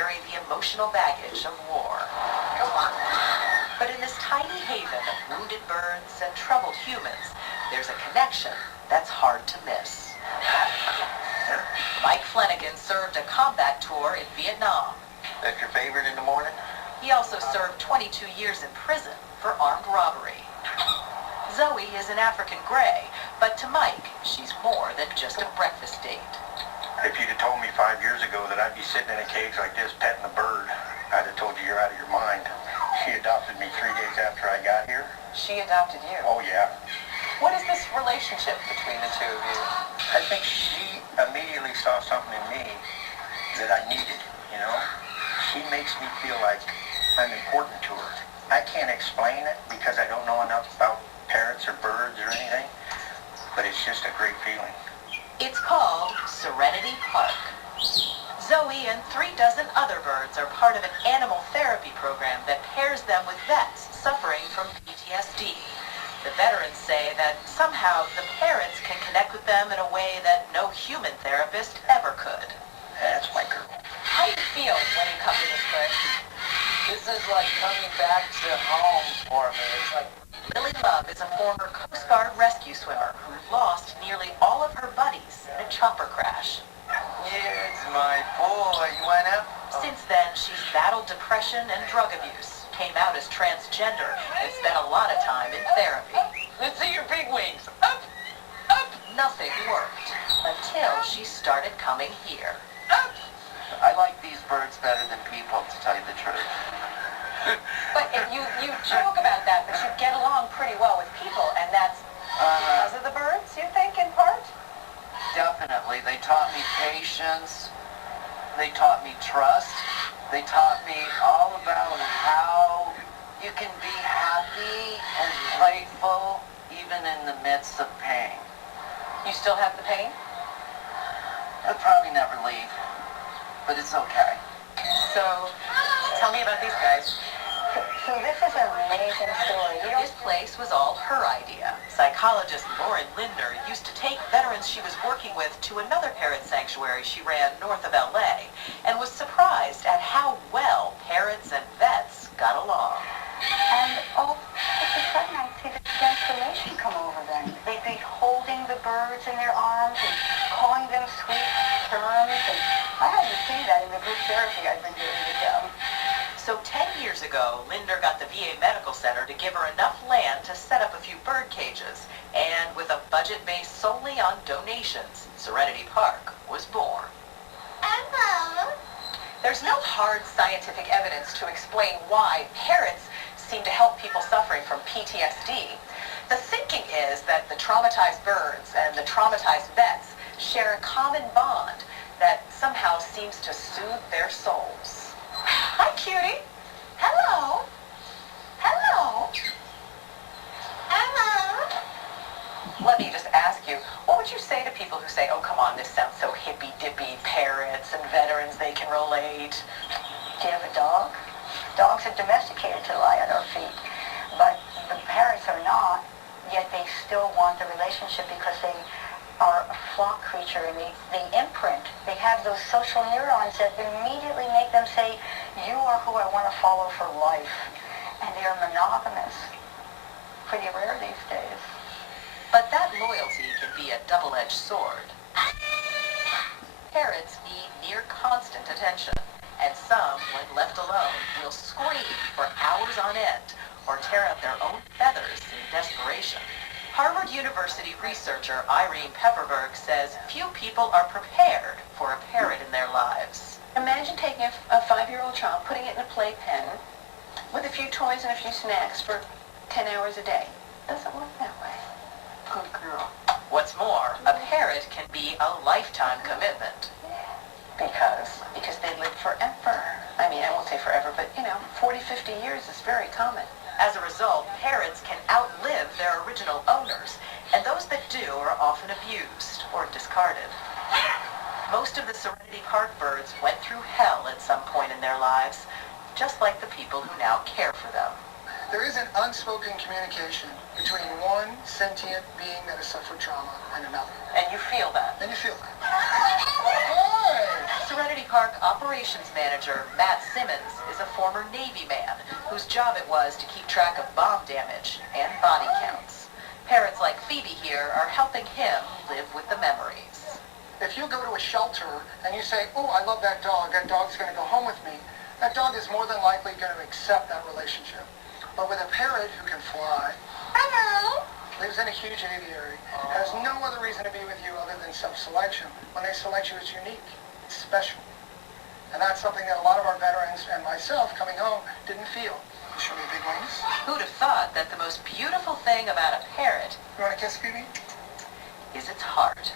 carry the emotional baggage of war. Come on. But in this tiny haven of wounded birds and troubled humans, there's a connection that's hard to miss. Mike Flanagan served a combat tour in Vietnam. That's your favorite in the morning? He also served 22 years in prison for armed robbery. Zoe is an African gray, but to Mike, she's more than just a breakfast date. If you'd have told me 5 years ago that I'd be sitting in a cage like this petting a bird, I'd have told you you're out of your mind. She adopted me 3 days after I got here. She adopted you? Oh, yeah. What is this relationship between the two of you? I think she immediately saw something in me that I needed, you know? She makes me feel like I'm important to her. I can't explain it because I don't know enough about parrots or birds or anything, but it's just a great feeling. It's called Serenity Park. Zoe and 36 other birds are part of an animal therapy program that pairs them with vets suffering from PTSD. The veterans say that somehow the parrots can connect with them in a way that no human therapist ever could. That's my girl. How do you feel when you come to this place? This is like coming back to home for me. It's like Lily Love is a former Coast Guard rescue swimmer who lost nearly all of her buddies in a chopper crash. Here's my boy. You went up? Since then, she's battled depression and drug abuse, came out as transgender, and spent a lot of time in therapy. Let's see your big wings. Up, up, Nothing worked until she started coming here. up. I like these birds better than people, to tell you the truth. But you joke about that, but you get along pretty well with people, and that's because of the birds, you think, in part? Definitely. They taught me patience. They taught me trust. They taught me all about how you can be happy and playful even in the midst of pain. You still have the pain? I'll probably never leave, but it's okay. So, tell me about these guys. So this is an amazing story. This place was all her idea. Psychologist Lauren Lindner used to take veterans she was working with to another parrot sanctuary she ran north of LA and was surprised at how well parrots and vets got along. And all of a sudden I'd see this transformation come over them. They'd be holding the birds in their arms and calling them sweet terms. And I hadn't seen that in the group therapy I'd been doing with them. So 10 years ago, Lindner got the VA Medical Center to give her enough land to set up a few bird cages. And with a budget based solely on donations, Serenity Park was born. There's no hard scientific evidence to explain why parrots seem to help people suffering from PTSD. The thinking is that the traumatized birds and the traumatized vets share a common bond that somehow seems to soothe their souls. Hi, cutie. Hello. Hello. Hello. Let me just ask you, what would you say to people who say, oh, come on, this sounds so hippy-dippy, parrots and veterans, they can relate? Do you have a dog? Dogs are domesticated to lie at our feet, but the parrots are not, yet they still want the relationship because they are a flock creature and they imprint. They have those social neurons that immediately make them say, you are who I want to follow for life. And they are monogamous. Pretty rare these days. But that loyalty can be a double-edged sword. Parrots need near constant attention, and some, when left alone, will scream for hours on end or tear out their own feathers in desperation. Harvard University researcher Irene Pepperberg says few people are prepared for a parrot in their lives. Imagine taking a 5-year-old child, putting it in a playpen with a few toys and a few snacks for 10 hours a day. Doesn't work that way. Good girl. What's more, a parrot can be a lifetime commitment. Because they live forever. I mean, I won't say forever, but 40, 50 years is very common. As a result, parrots can outlive their original owners, and those that do are often abused or discarded. Most of the Serenity Park birds went through hell at some point in their lives, just like the people who now care for them. There is an unspoken communication between one sentient being that has suffered trauma and another. And you feel that. And you feel that. Hi! Serenity Park operations manager Matt Simmons is a former Navy man whose job it was to keep track of bomb damage and body counts. Parents like Phoebe here are helping him live with the memories. If you go to a shelter and you say, oh, I love that dog's going to go home with me, that dog is more than likely going to accept that relationship. But with a parrot who can fly, lives in a huge aviary, has no other reason to be with you other than self-selection. When they select you, it's unique. It's special. And that's something that a lot of our veterans and myself coming home didn't feel. Show me big wings. Who'd have thought that the most beautiful thing about a parrot You want to kiss, Phoebe? is its heart?